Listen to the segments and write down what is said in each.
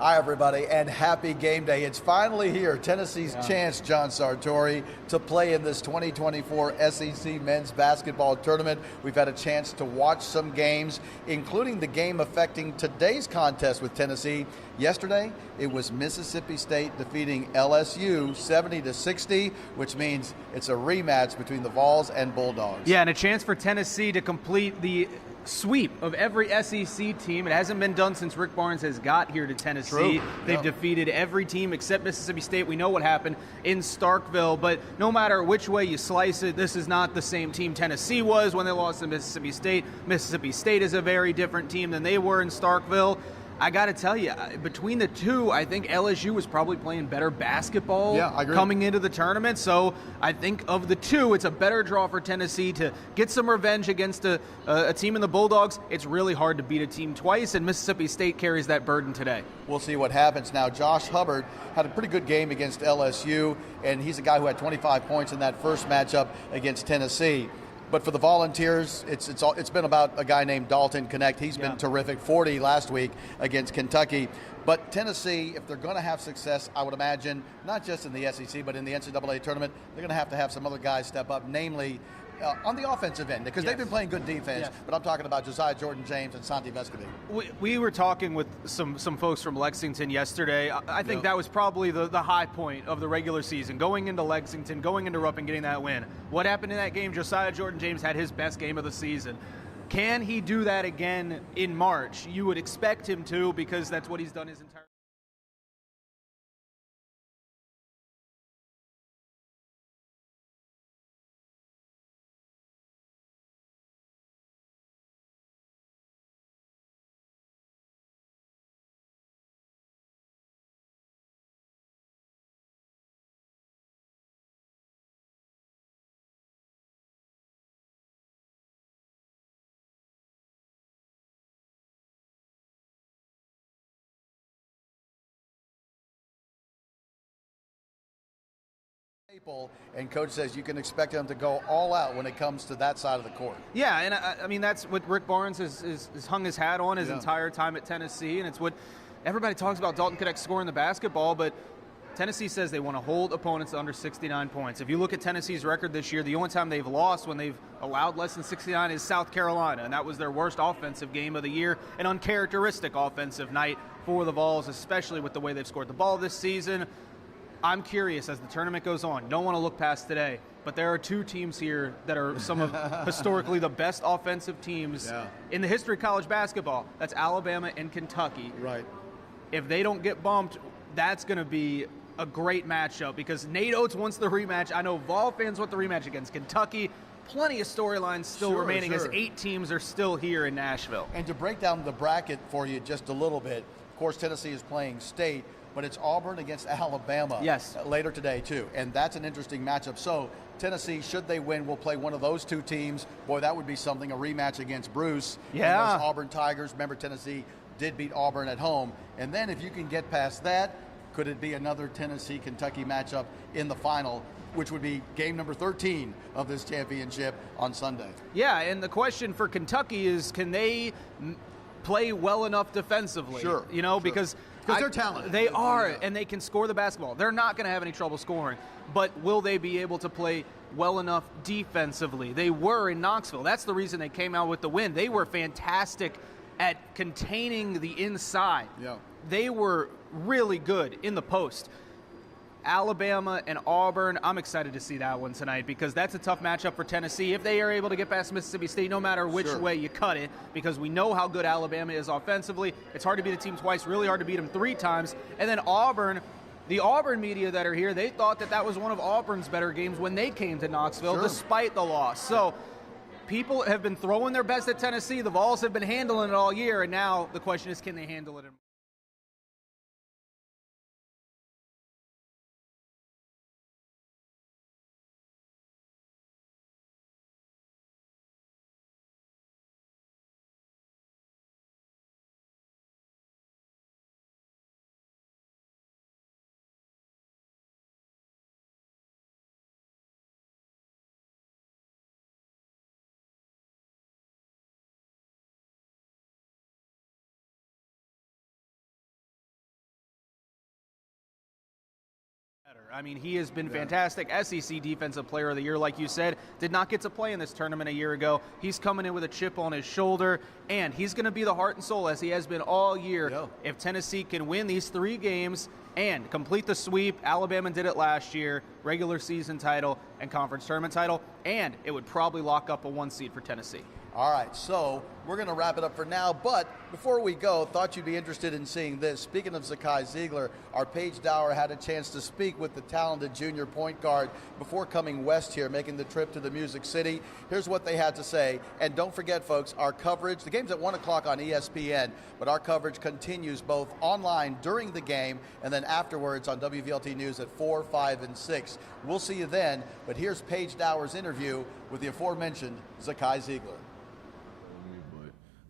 Hi, everybody, and happy game day. It's finally here. Tennessee's chance, John Sartori, to play in this 2024 SEC men's basketball tournament. We've had a chance to watch some games, including the game affecting today's contest with Tennessee. Yesterday, it was Mississippi State defeating LSU 70-60, which means it's a rematch between the Vols and Bulldogs. Yeah, and a chance for Tennessee to complete the sweep of every SEC team. It hasn't been done since Rick Barnes has got here to Tennessee. True. They've defeated every team except Mississippi State. We know what happened in Starkville, but no matter which way you slice it, this is not the same team Tennessee was when they lost to Mississippi State. Mississippi State is a very different team than they were in Starkville. I got to tell you, between the two, I think LSU was probably playing better basketball coming into the tournament. So I think of the two, it's a better draw for Tennessee to get some revenge against a team in the Bulldogs. It's really hard to beat a team twice, and Mississippi State carries that burden today. We'll see what happens. Now, Josh Hubbard had a pretty good game against LSU, and he's a guy who had 25 points in that first matchup against Tennessee. But for the Volunteers, it's been about a guy named Dalton Connect. He's been terrific, 40 last week against Kentucky. But Tennessee, if they're going to have success, I would imagine, not just in the SEC, but in the NCAA tournament, they're going to have some other guys step up, namely on the offensive end, because they've been playing good defense, but I'm talking about Josiah Jordan-James and Santi Vescovi. We were talking with some folks from Lexington yesterday. I think that was probably the high point of the regular season, going into Lexington, going into Rupp and getting that win. What happened in that game? Josiah Jordan-James had his best game of the season. Can he do that again in March? You would expect him to, because that's what he's done his entire And coach says you can expect them to go all out when it comes to that side of the court. Yeah, and I mean, that's what Rick Barnes has hung his hat on his entire time at Tennessee, and it's what everybody talks about. Dalton Connect scoring the basketball, but Tennessee says they want to hold opponents to under 69 points. If you look at Tennessee's record this year, the only time they've lost when they've allowed less than 69 is South Carolina, and that was their worst offensive game of the year, an uncharacteristic offensive night for the Vols, especially with the way they've scored the ball this season. I'm curious as the tournament goes on. Don't want to look past today, but there are two teams here that are some of historically the best offensive teams in the history of college basketball. That's Alabama and Kentucky. Right. If they don't get bumped, that's going to be a great matchup, because Nate Oates wants the rematch. I know Vol fans want the rematch against Kentucky. Plenty of storylines still remaining as 8 teams are still here in Nashville. And to break down the bracket for you just a little bit, of course, Tennessee is playing State, but it's Auburn against Alabama later today, too. And that's an interesting matchup. So Tennessee, should they win, will play one of those two teams. Boy, that would be something, a rematch against Bruce and those Auburn Tigers. Remember, Tennessee did beat Auburn at home. And then if you can get past that, could it be another Tennessee-Kentucky matchup in the final, which would be game number 13 of this championship on Sunday? Yeah, and the question for Kentucky is, can they play well enough defensively? You know, because they're talented. They are, and they can score the basketball. They're not going to have any trouble scoring, but will they be able to play well enough defensively? They were in Knoxville. That's the reason they came out with the win. They were fantastic at containing the inside. They were really good in the post. Alabama and Auburn, I'm excited to see that one tonight, because that's a tough matchup for Tennessee if they are able to get past Mississippi State, no matter which way you cut it, because we know how good Alabama is offensively. It's hard to beat a team twice, really hard to beat them 3 times. And then Auburn, the Auburn media that are here, they thought that was one of Auburn's better games when they came to Knoxville, despite the loss. So people have been throwing their best at Tennessee. The Vols have been handling it all year, and now the question is, can they handle it? I mean, he has been fantastic. SEC Defensive Player of the Year, like you said, did not get to play in this tournament a year ago. He's coming in with a chip on his shoulder, and he's going to be the heart and soul, as he has been all year. If Tennessee can win these 3 games and complete the sweep, Alabama did it last year, regular season title and conference tournament title, and it would probably lock up a 1 seed for Tennessee. All right, so we're going to wrap it up for now, but before we go, thought you'd be interested in seeing this. Speaking of Zakai Ziegler, our Paige Dower had a chance to speak with the talented junior point guard before coming west here, making the trip to the Music City. Here's what they had to say, and don't forget, folks, our coverage, the game's at 1 o'clock on ESPN, but our coverage continues both online during the game and then afterwards on WVLT News at 4, 5, and 6. We'll see you then, but here's Paige Dower's interview with the aforementioned Zakai Ziegler.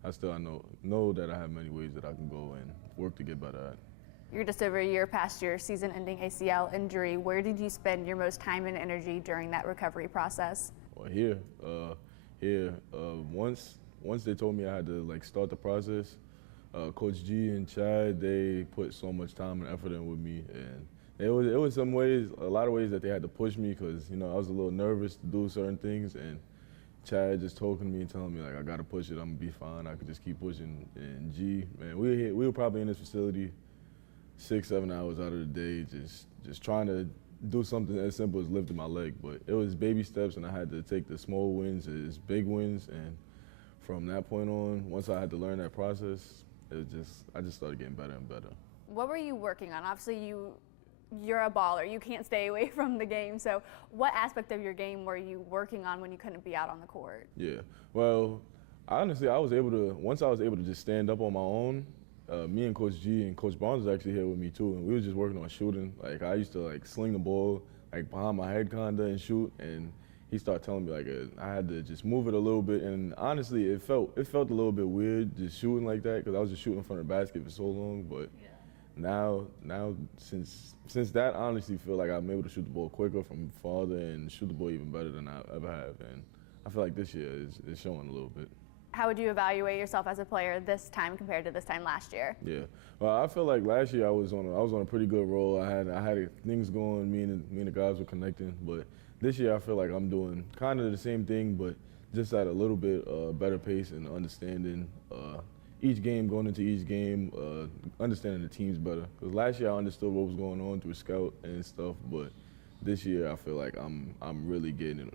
I still know that I have many ways that I can go and work to get better at. You're just over a year past your season-ending ACL injury. Where did you spend your most time and energy during that recovery process? Well, here. Once they told me I had to start the process, Coach G and Chad, they put so much time and effort in with me, and it was a lot of ways that they had to push me because I was a little nervous to do certain things, and Chad just talking to me and telling me I gotta push it, I'm gonna be fine, I could just keep pushing. And G, man, we were probably in this facility 6-7 hours out of the day, just trying to do something as simple as lifting my leg. But it was baby steps, and I had to take the small wins as big wins. And from that point on, once I had to learn that process, I just started getting better and better. What were you working on? Obviously, you're a baller. You can't stay away from the game. So what aspect of your game were you working on when you couldn't be out on the court? Yeah, well, honestly, once I was able to just stand up on my own, me and Coach G and Coach Barnes was actually here with me too, and we were just working on shooting. I used to sling the ball behind my head kinda and shoot, and he started telling me I had to just move it a little bit, and honestly, it felt a little bit weird just shooting like that because I was just shooting in front of the basket for so long, but now since that, I honestly feel like I'm able to shoot the ball quicker from farther and shoot the ball even better than I ever have, and I feel like this year is showing a little bit. How would you evaluate yourself as a player this time compared to this time last year? Yeah, well, I feel like last year I was on a pretty good roll. I had things going. Me and the guys were connecting, but this year I feel like I'm doing kind of the same thing, but just at a little bit better pace and understanding each game, going into each game, understanding the teams better. Because last year I understood what was going on through scout and stuff, but this year I feel like I'm really getting it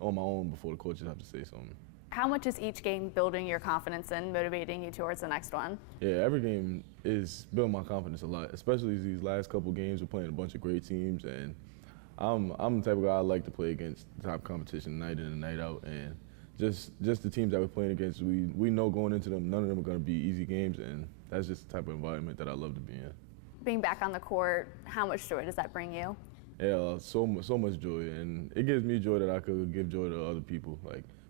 on my own before the coaches have to say something. How much is each game building your confidence and motivating you towards the next one? Yeah, every game is building my confidence a lot, especially these last couple games. We're playing a bunch of great teams, and I'm the type of guy I like to play against top competition night in and night out. And just the teams that we're playing against, we know going into them, none of them are going to be easy games, and that's just the type of environment that I love to be in. Being back on the court, how much joy does that bring you? Yeah, so much joy, and it gives me joy that I could give joy to other people.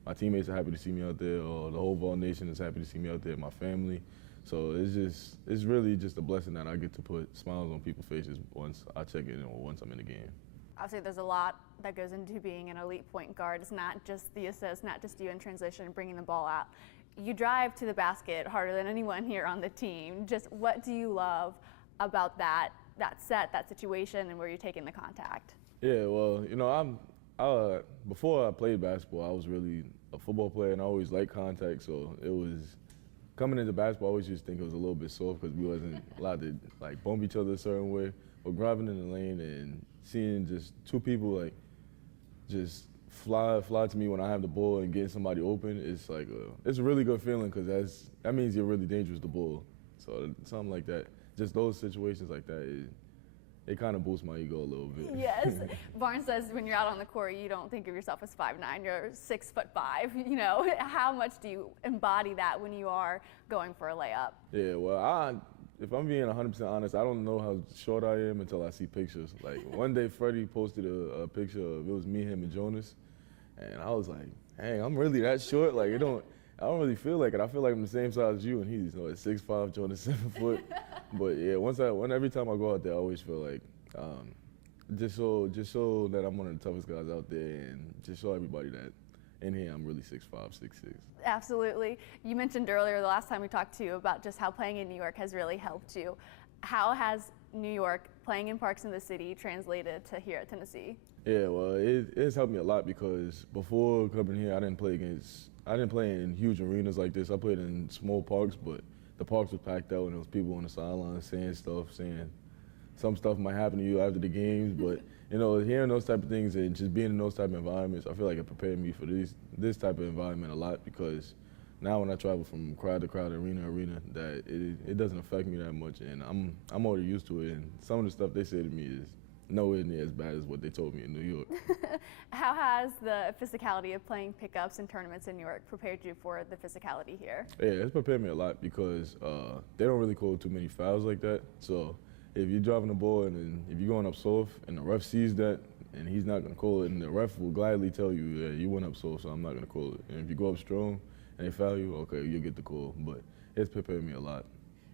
My teammates are happy to see me out there, or the whole Vol Nation is happy to see me out there, my family. So it's really just a blessing that I get to put smiles on people's faces once I check in or once I'm in the game. Obviously, there's a lot that goes into being an elite point guard. It's not just the assist, not just you in transition, bringing the ball out. You drive to the basket harder than anyone here on the team. Just what do you love about that set, that situation, and where you're taking the contact? Yeah, well, before I played basketball, I was really a football player, and I always liked contact. So it was coming into basketball. I always just think it was a little bit soft because we wasn't allowed to bump each other a certain way. But driving in the lane and seeing just two people just fly to me when I have the ball and getting somebody open, it's a really good feeling because that means you're really dangerous to ball. So something like that, just those situations like that, it kind of boosts my ego a little bit. Yes. Barnes says when you're out on the court, you don't think of yourself as 5'9", you're 6'5". How much do you embody that when you are going for a layup? Yeah, well, if I'm being 100% honest, I don't know how short I am until I see pictures. One day Freddie posted a picture of, it was me, him, and Jonas, and I was like, dang, I'm really that short? I don't really feel like it. I feel like I'm the same size as you, and he's 6'5", Jonas 7 foot. But yeah, every time I go out there, I always feel like just so that I'm one of the toughest guys out there, and just show everybody that in here I'm really 6'5", 6'6". Absolutely. You mentioned earlier the last time we talked to you about just how playing in New York has really helped you. How has New York playing in parks in the city translated to here at Tennessee? Yeah, well, it's helped me a lot because before coming here, I didn't play in huge arenas like this. I played in small parks, but the parks were packed out and there was people on the sidelines saying some stuff might happen to you after the games. But you know, hearing those type of things and just being in those type of environments, I feel like it prepared me for this type of environment a lot because now when I travel from crowd to crowd, arena to arena, that it doesn't affect me that much, and I'm already used to it. And some of the stuff they say to me is nowhere near as bad as what they told me in New York. How has the physicality of playing pickups and tournaments in New York prepared you for the physicality here? Yeah, it's prepared me a lot because they don't really call too many fouls like that. So if you're driving the ball and then if you're going up soft and the ref sees that and he's not going to call it, and the ref will gladly tell you, yeah, you went up soft, so I'm not going to call it. And if you go up strong and they foul you, okay, you'll get the call. But it's prepared me a lot.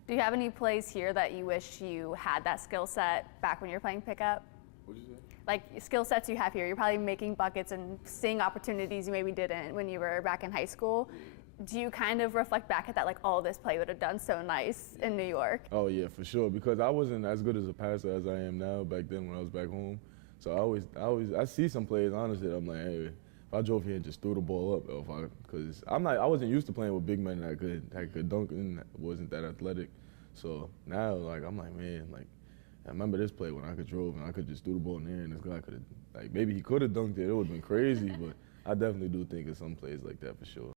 Do you have any plays here that you wish you had that skill set back when you were playing pickup? What'd you say? Like skill sets you have here, you're probably making buckets and seeing opportunities you maybe didn't when you were back in high school. Do you kind of reflect back at that, like, oh, this play would have done so nice in New York? Oh yeah, for sure. Because I wasn't as good as a passer as I am now back then when I was back home. So I see some plays. Honestly, I'm like, hey, if I drove here and just threw the ball up, because I wasn't used to playing with big men that could dunk and wasn't that athletic. So now, like, I'm like, man, like, I remember this play when I could drove and I could just threw the ball in there and this guy could have, like, maybe he could have dunked it. It would have been crazy, but I definitely do think of some plays like that for sure.